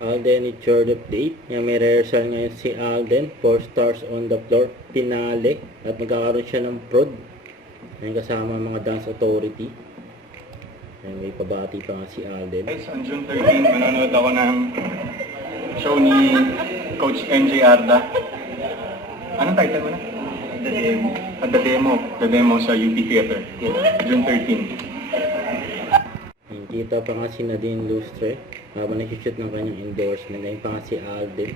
Alden, it's your update. Yung may rehearsal ngayon si Alden. 4 stars on the floor. Pinali. At magkakaroon siya ng prod. Yung kasama ang mga dance authority. Ayun, may pabati pa nga si Alden. Guys, on June 13, manonood ako ng show ni Coach MJ Arda. Anong title mo na? The Demo. The Demo sa UP Theater. June 13. Kita pa nga si Nadine Lustre habang nag-shoot ng kanyang endorsement. Ayun pa nga si Alden.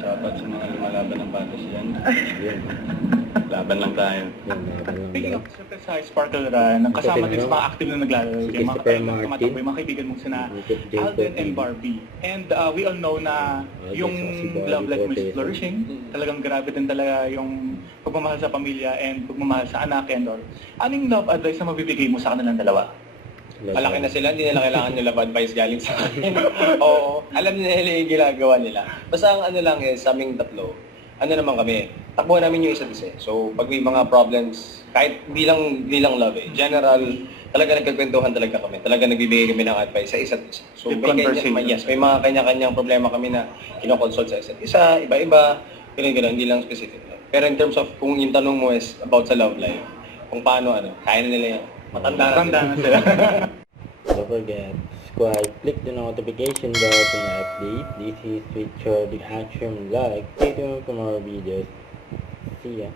Shoutout sa mga lumalaban ng batas yan. Yun. Laban lang tayo. Yun, laban lang Speaking daw. of sa Sparkle Run, ang kasama din sa mga active na naglalaro, Si yung mga Christopher kapatid Martin. tumatakbo, yung mga kaibigan mong sina Jacob Alden and Barbie. And we all know na yung si Barbie love life mo is Cortez. flourishing. Talagang grabe din talaga yung pagmamahal sa pamilya and pagmamahal sa anak and all. Anong love advice na mabibigay mo sa kanilang dalawa? Malaki na sila, hindi nila kailangan yung love advice galing sa akin. Oo, alam nila yung ginagawa nila. Basta ang ano lang is, sa aming tatlo, ano naman kami, takbuhan namin yung isa't isa. So, pag may mga problems, kahit di lang love general, talaga nagkakwentuhan talaga kami. Talaga nagbibigay kami ng advice sa isa't isa. So, may mga kanya-kanyang problema kami na kinoconsult sa isa't isa, iba-iba, gano'n, hindi lang specific. Pero in terms of kung yung tanong mo is about sa love life, kung paano, kaya na nila yan. Matanda na sila. Don't forget, subscribe, click the notification bell to update. This is Richard the Action Vlog. Stay tuned for more videos. See ya.